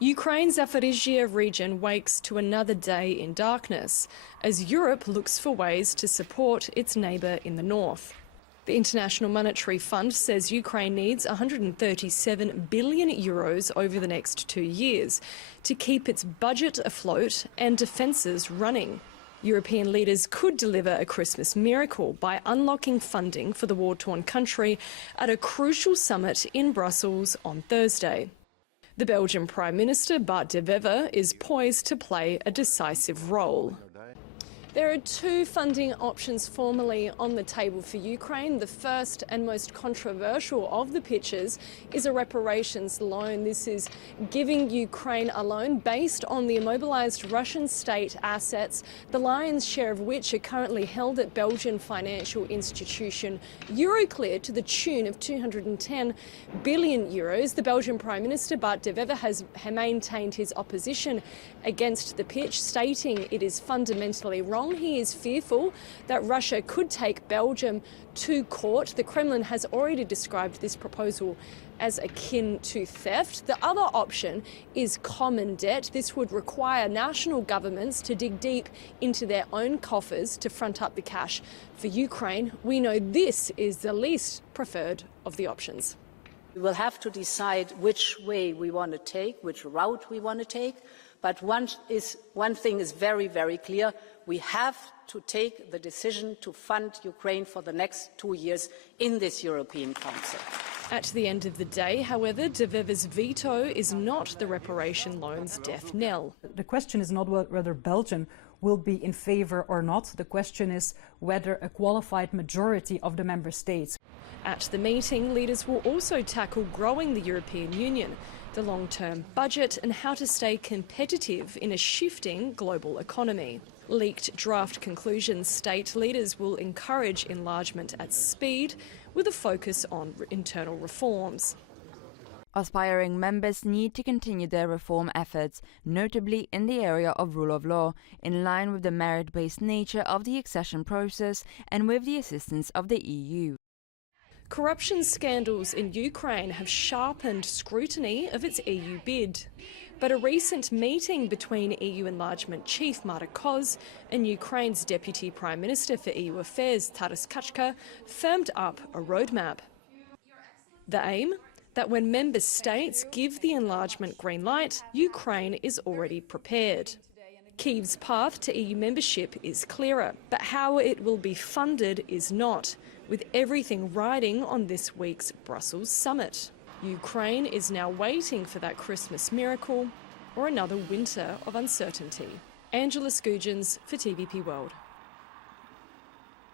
Ukraine's Zaporizhzhia region wakes to another day in darkness as Europe looks for ways to support its neighbour in the north. The International Monetary Fund says Ukraine needs €137 billion over the next 2 years to keep its budget afloat and defences running. European leaders could deliver a Christmas miracle by unlocking funding for the war-torn country at a crucial summit in Brussels on Thursday. The Belgian Prime Minister Bart de Wever is poised to play a decisive role. There are two funding options formally on the table for Ukraine. The first and most controversial of the pitches is a reparations loan. This is giving Ukraine a loan based on the immobilised Russian state assets, the lion's share of which are currently held at Belgian financial institution Euroclear to the tune of €210 billion. The Belgian Prime Minister Bart de Wever has maintained his opposition against the pitch, stating it is fundamentally wrong. He is fearful that Russia could take Belgium to court. The Kremlin has already described this proposal as akin to theft. The other option is common debt. This would require national governments to dig deep into their own coffers to front up the cash. For Ukraine, we know this is the least preferred of the options. We will have to decide which way we want to take, which route we want to take. But one thing is very, very clear. We have to take the decision to fund Ukraine for the next 2 years in this European Council. At the end of the day, however, de Wever's veto is not the reparation loan's death knell. The question is not whether Belgium will be in favour or not. The question is whether a qualified majority of the member states. At the meeting, leaders will also tackle growing the European Union, the long-term budget and how to stay competitive in a shifting global economy. Leaked draft conclusions state leaders will encourage enlargement at speed with a focus on internal reforms. Aspiring members need to continue their reform efforts, notably in the area of rule of law, in line with the merit-based nature of the accession process and with the assistance of the EU. Corruption scandals in Ukraine have sharpened scrutiny of its EU bid. But a recent meeting between EU enlargement chief Marta Koz and Ukraine's Deputy Prime Minister for EU Affairs Taras Kachka firmed up a roadmap. The aim? That when member states give the enlargement green light, Ukraine is already prepared. Kyiv's path to EU membership is clearer, but how it will be funded is not, with everything riding on this week's Brussels summit. Ukraine is now waiting for that Christmas miracle or another winter of uncertainty. Angela Skujins for TVP World.